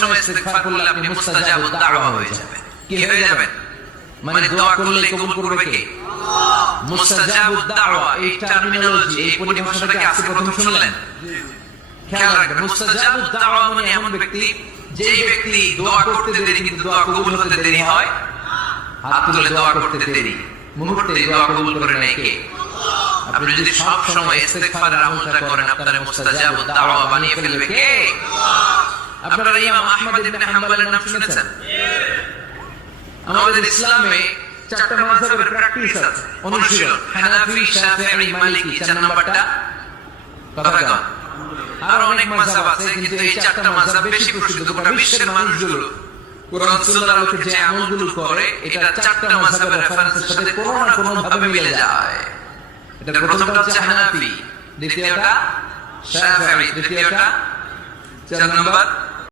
সময় ইস্তেগফার করলে আপনি মুস্তাজাবুদ দাওয়া হয়ে যাবেন। কি হয়ে যাবেন? মানে দোয়া করলে কবুল করবে কে? মুস্তাজাবুদ দাওয়া, এই টার্মিনোলজি, এই পরিভাষাটা কি আজকে প্রথম শুনলেন? খেয়াল রাখবেন, মুস্তাজাবুদ দাওয়া মানে এমন ব্যক্তি, যেই ব্যক্তি দোয়া করতে দেরি কিন্তু দোয়া কবুল হতে দেরি হয়। হাত তুলে দোয়া করতে দেরি, মুহূর্তে দোয়া কবুল করে নেয় কে? আপনি যদি সব সময় ইস্তেগফারের আমলটা করেন, আপনার মুস্তাজাবুদ দাওয়া বানিয়ে ফেলবে কে? আপনারা ইমাম আহমদ ইবনে হাম্বলের নাম শুনেছেন? আমাদের ইসলামে চারটা মাযহাবের প্র্যাকটিস আছে, অনুশীলন। হানাফি, শাফিঈ, মালিকি, চার নাম্বারটা কথা কন। আরো অনেক মাযহাব আছে, কিন্তু এই চারটা মাযহাব বেশি প্রসিদ্ধ। গোটা বিশ্বের মানুষগুলো কোরআন সুন্নাহর আলোকে যে আমলগুলো করে, এটা চারটা মাযহাবের রেফারেন্সের সাথে কোনো না কোনো ভাবে মিলে যায়। এটা প্রথমটা হচ্ছে হানাফি, দ্বিতীয়টা শাফিঈ, তৃতীয়টা, চার নাম্বার